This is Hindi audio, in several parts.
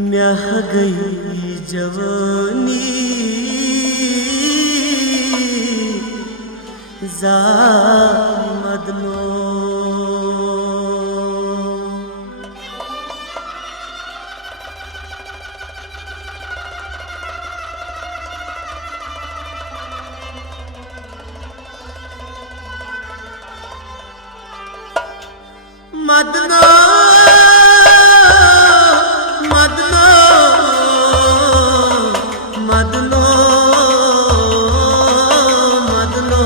म्याह गई जवानी मदनो। मदनो मदनो मदनो मदनो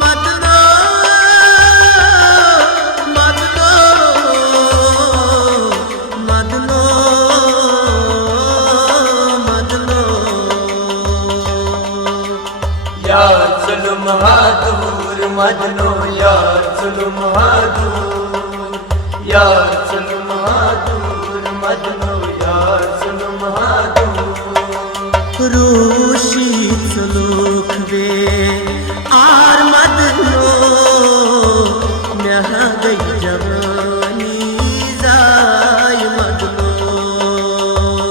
मदनो मदनो मदनो मदनो। यार चलो महादूर मदनो, यार चलो महादूर, यार चलो महादूर मदनो, यार चलो महादूर। रूशी सलोख वे आर मदनो, म्याह गई जवानी जाय मदनो।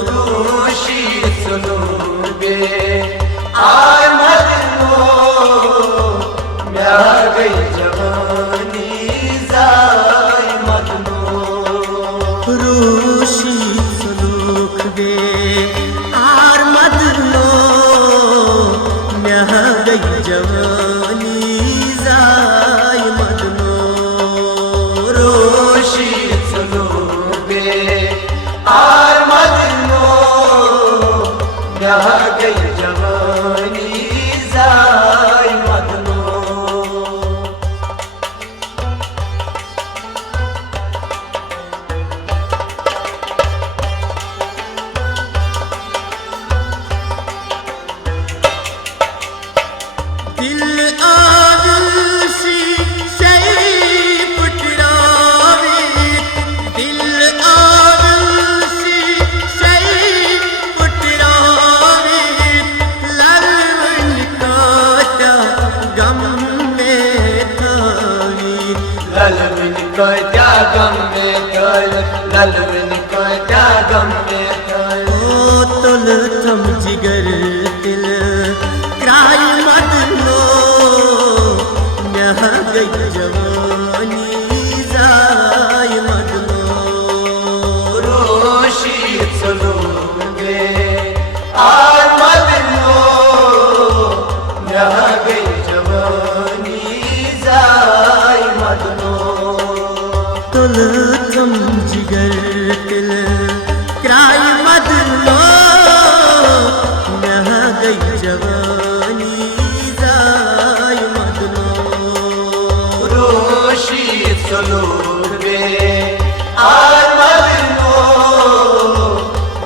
रूशी सलोख वे आर मदनो, म्याह गई जवानी जाय मदनो। रूशी सलोख वे आर मदनो, म्याह गई जवानी जाय मदनो। रूशी सलोख वे आर मदनो, म्याह गई जवानी जाय मदनो। दिल आविसी सही पुटरावे, दिल आविसी सही पुटरावे। ललवन काटा गम में थावी, ललविन को त्यागम में गल, ललविन को त्यागम में गल। ओ तुल थम जिगर दिल क्राय मदनो, म्याह गई जवानी जाय मदनो। रूशी सलोख वे आर मदनो, म्याह गई जवानी जाय मदनो। तुल थम जिगर दिल क्राय मदनो, म्याह गई जवानी जाय मदनो। रूशी सलोख वे आर मदनो,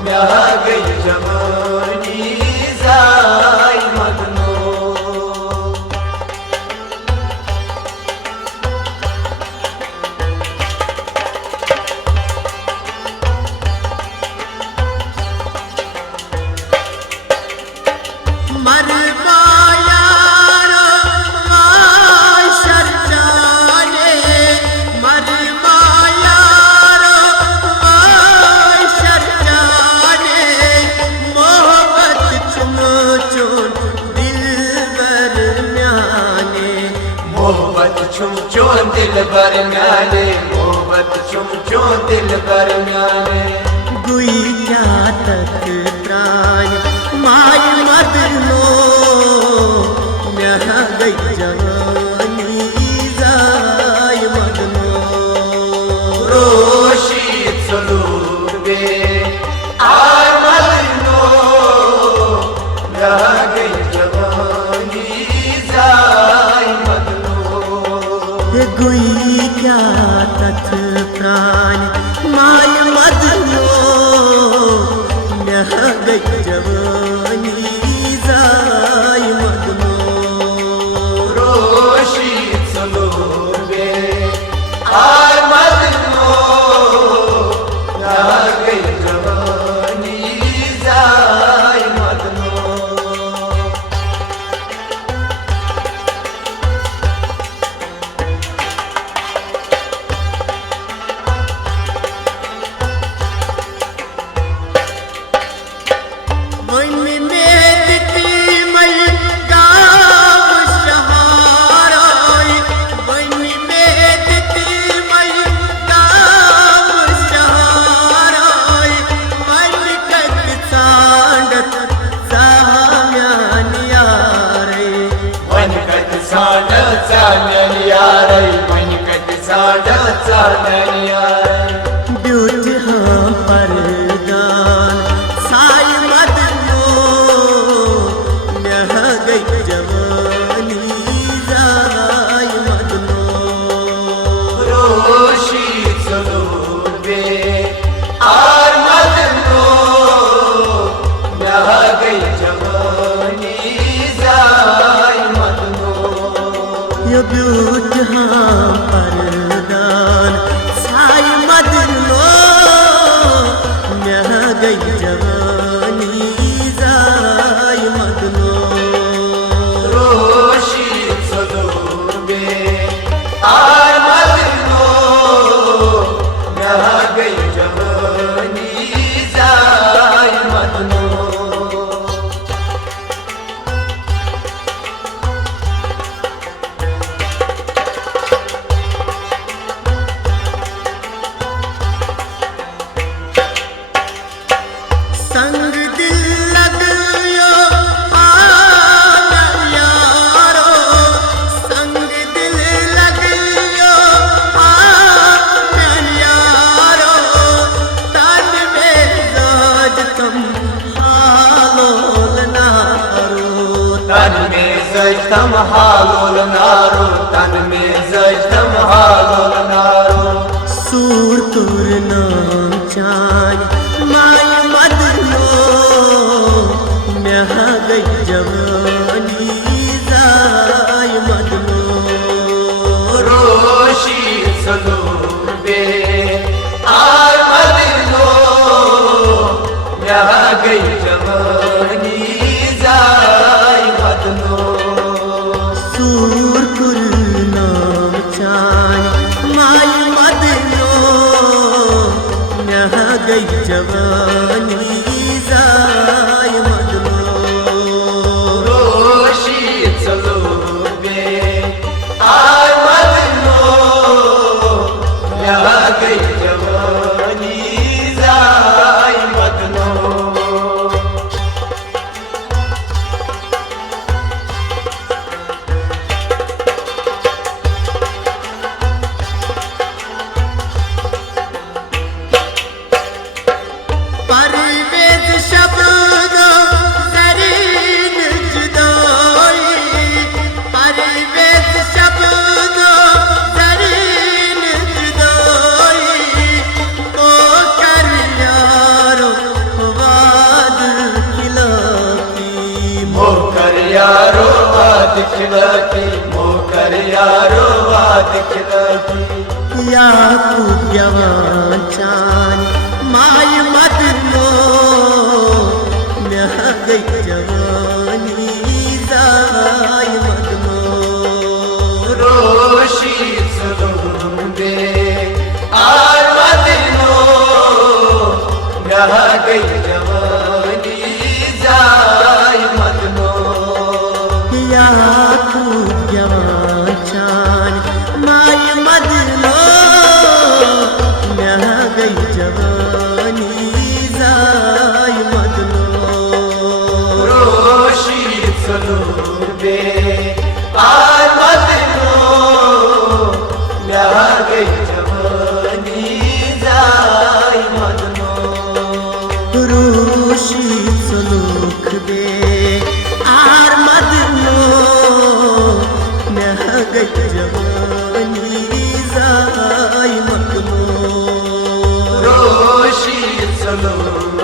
म्याह गई जवानी जाय मदनो। मरवा यारो माशर जाने, मरवा यारो माशर जाने। मोहब्बत चुम चुन दिल बर म्याने, मोहब्बत छुम चो दिल भर म्याने, मोहब्बत छुम चो दिल भर म्याने। गुई क्या तक प्राण माय मदनो, म्याह गई जवानी जाय मदनो। रूशी सलोख वे आर मदनो, म्याह गई जवानी जाय मदनो। गुई क्या तथ प्राण माय मदनो, म्याह गई जवानी जाय मदनो। रूशी सलोख वे आर मदनो, म्याह गई जवानी जाय मदनो। सांडा चांदनिया ब्यूट हाँ परदान साई मदनो नह गई जवानी जाई मदनो रोशी सलूर बे आर मदनो नह गई जवानी जाई मदनो यो ब्यूट हाँ परदान साई मदनो नह गई जवानी जाई मदनो रोशी सलूर बे आर मदनो नह गई जवानी जाई मदनो संग दिल लगयो यारो संग दिल लगयो यारो तन में जाज तुम हालोल नारो तन में सजतम हालोल नारो तन में सजतम हालोल नारो सूर तुर नाम चान माय मदनो नह गई जवानी जाय मदनो रोशी सलूर बे आर मदनो नह गई जवानी जाई मदनो सूर कुल नाम चान माय मदनो नह गई जवानी जाय मदनो रोशी सलूर बे आर मदनो नह गई जवानी जाई मदनो परवेज शब्द जरीन जुदाई परवेज शब्द जरीन जुदाई तो कर यारो वाद खिलाफी मोकर यारो वाद खिलाती मोकर यारो वाद खिलाती या जवान चान माय मदनो नह गई जवानी जाय मदनो रोशी सलूर बे आर मदनो नह गई जवानी जाई मदनो या जवान चान माय मदनो नह गई जवानी जाय मदनो रोशी सलूर बे आर मदनो नह गई जवानी जाई मदनो रोशी सलूख दे आर मदनो नह गई जवानी जाय मदनो रोशी सलूर